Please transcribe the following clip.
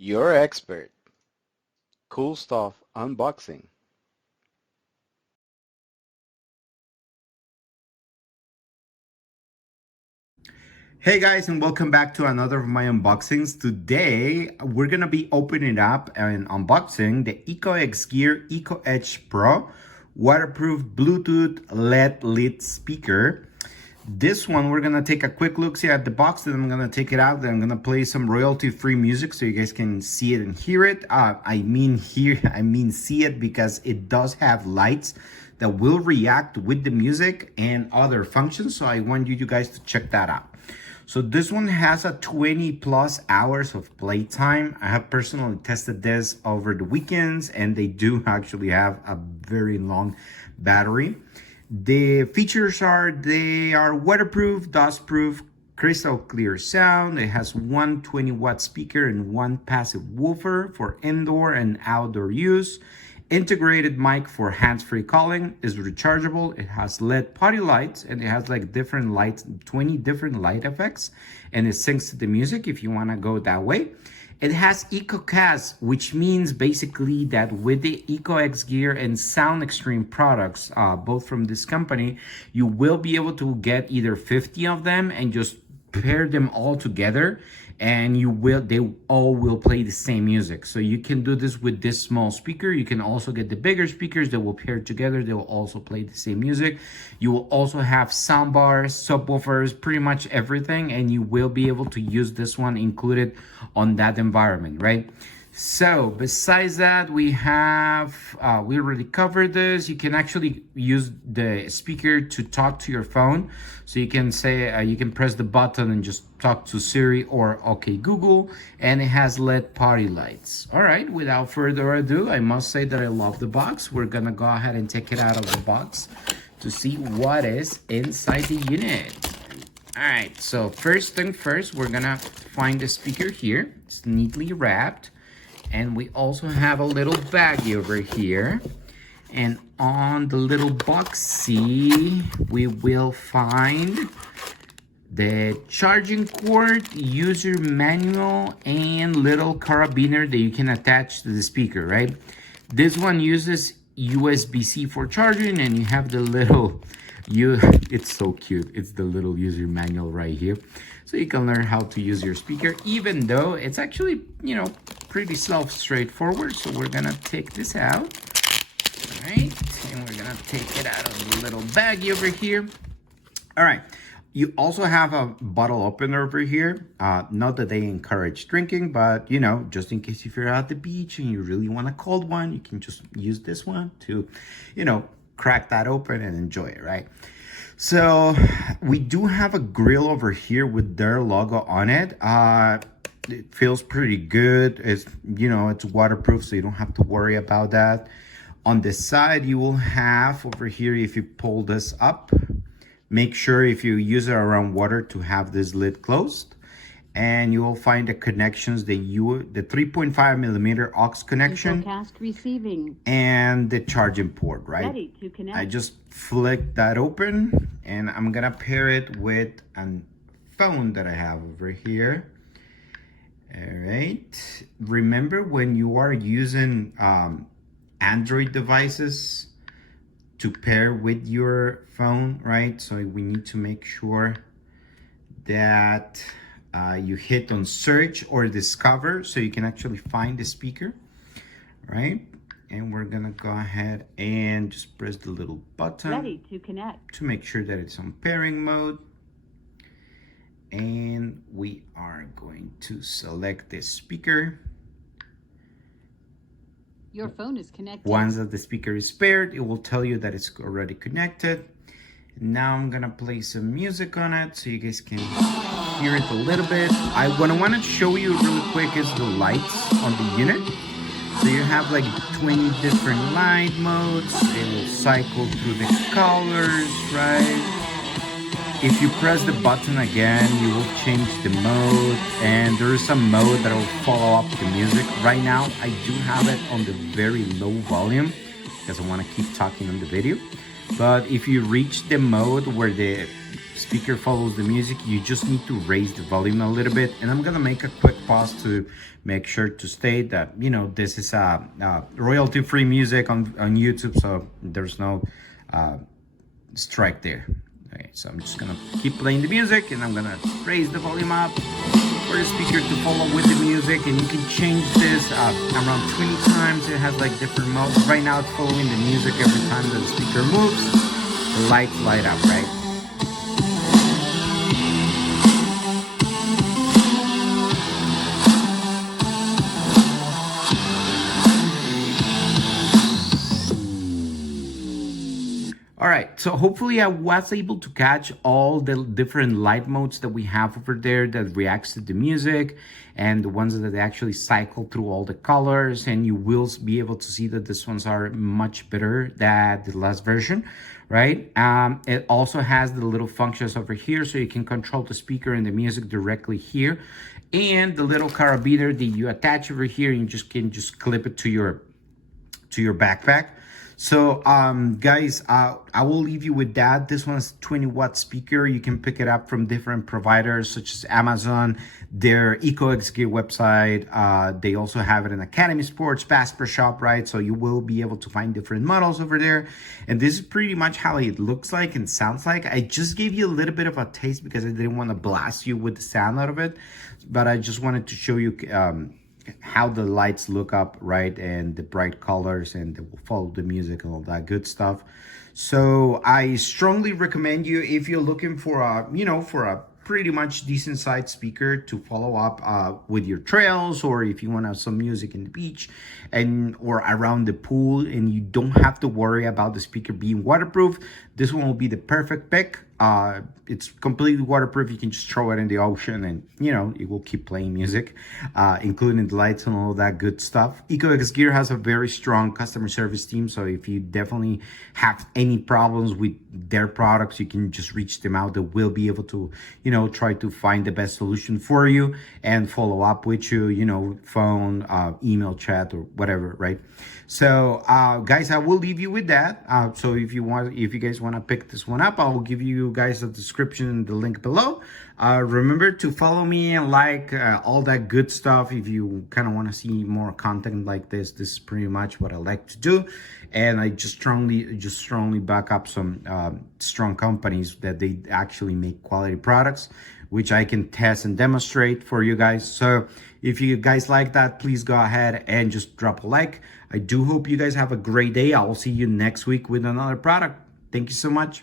Your expert. Cool stuff unboxing. Hey guys, and welcome back to another of my unboxings. Today we're gonna be opening up and unboxing the EcoXgear EcoEdge Pro waterproof Bluetooth LED lit speaker. This one we're gonna take a quick look see at the box, then I'm gonna take it out, then I'm gonna play some royalty-free music so you guys can see it and hear it. I mean see it, because it does have lights that will react with the music and other functions. So I want you guys to check that out. So this one has a 20 plus hours of playtime. I have personally tested this over the weekends, and they do actually have a very long battery. The features are they are waterproof, dustproof, crystal clear sound. It has one 20-watt speaker and one passive woofer for indoor and outdoor use. Integrated mic for hands-free calling, is rechargeable. It has LED party lights, and it has like different lights, 20 different light effects, and it syncs to the music if you want to go that way. It has EcoCast, which means basically that with the EcoXgear and Sound Extreme products, both from this company, you will be able to get either 50 of them and just pair them all together, and they all will play the same music. So you can do this with this small speaker. You can also get the bigger speakers that will pair together. They will also play the same music. You will also have sound bars, subwoofers, pretty much everything, and you will be able to use this one included on that environment, right? So besides that, we already covered this. You can actually use the speaker to talk to your phone. So you can say, you can press the button and just talk to Siri or OK Google, and it has LED party lights. All right, without further ado, I must say that I love the box. We're gonna go ahead and take it out of the box to see what is inside the unit. All right, so first thing first, we're gonna find the speaker here. It's neatly wrapped. And we also have a little baggie over here. And on the little boxy, we will find the charging cord, user manual, and little carabiner that you can attach to the speaker, right? This one uses USB-C for charging, and you have the little, it's so cute. It's the little user manual right here. So you can learn how to use your speaker, even though it's actually, pretty straightforward. So we're gonna take this out, all right? And we're gonna take it out of the little baggie over here. All right. You also have a bottle opener over here. Not that they encourage drinking, but just in case if you're at the beach and you really want a cold one, you can just use this one to, crack that open and enjoy it, right? So we do have a grill over here with their logo on it. It feels pretty good. It's, it's waterproof, so you don't have to worry about that. On the side, you will have over here, if you pull this up, make sure if you use it around water to have this lid closed. And you will find the connections, the 3.5 millimeter aux connection, EcoCast receiving, and the charging port, right? Ready to connect. I just flick that open, and I'm gonna pair it with a phone that I have over here. All right. Remember, when you are using Android devices to pair with your phone, right? So we need to make sure that you hit on search or discover so you can actually find the speaker, right? And we're gonna go ahead and just press the little button. Ready to connect. To make sure that it's on pairing mode. And we are going to select this speaker. Your phone is connected. Once that the speaker is paired, it will tell you that it's already connected. Now I'm gonna play some music on it so you guys can hear it a little bit. What I want to show you really quick is the lights on the unit. So you have like 20 different light modes. It will cycle through the colors, right? If you press the button again, you will change the mode, and there is some mode that will follow up the music. Right now, I do have it on the very low volume because I want to keep talking on the video. But if you reach the mode where the speaker follows the music, you just need to raise the volume a little bit. And I'm gonna make a quick pause to make sure to state that, you know, this is royalty-free music on YouTube, so there's no strike there. Okay, so I'm just gonna keep playing the music, and I'm gonna raise the volume up for the speaker to follow with the music. And you can change this around 20 times. It has like different modes. Right now it's following the music every time that the speaker moves. The lights light up, right? All right, so hopefully I was able to catch all the different light modes that we have over there that reacts to the music, and the ones that actually cycle through all the colors, and you will be able to see that these ones are much better than the last version, right? It also has the little functions over here, so you can control the speaker and the music directly here, and the little carabiner that you attach over here, and you can just clip it to your backpack. So guys, I will leave you with that. This one's 20-watt speaker. You can pick it up from different providers such as Amazon, their EcoXgear website. They also have it in Academy Sports, Bass Pro Shop, right? So you will be able to find different models over there. And this is pretty much how it looks like and sounds like. I just gave you a little bit of a taste because I didn't want to blast you with the sound out of it, but I just wanted to show you how the lights look up, right, and the bright colors, and they will follow the music and all that good stuff. So I strongly recommend you, if you're looking for a, you know, for a pretty much decent sized speaker to follow up with your trails, or if you want to have some music in the beach and or around the pool, and you don't have to worry about the speaker being waterproof, this one will be the perfect pick. It's completely waterproof. You can just throw it in the ocean and, you know, it will keep playing music, including the lights and all that good stuff. EcoXgear has a very strong customer service team, so if you definitely have any problems with their products, you can just reach them out. They will be able to, you know, try to find the best solution for you and follow up with you, you know, phone, email, chat, or whatever, right? So guys, I will leave you with that. So if you guys want to pick this one up, I will give you guys a description and the link below. Remember to follow me and like all that good stuff. If you kind of want to see more content like this is pretty much what I like to do. And I just strongly back up some strong companies that they actually make quality products, which I can test and demonstrate for you guys. So if you guys like that, please go ahead and just drop a like. I do hope you guys have a great day. I will see you next week with another product. Thank you so much.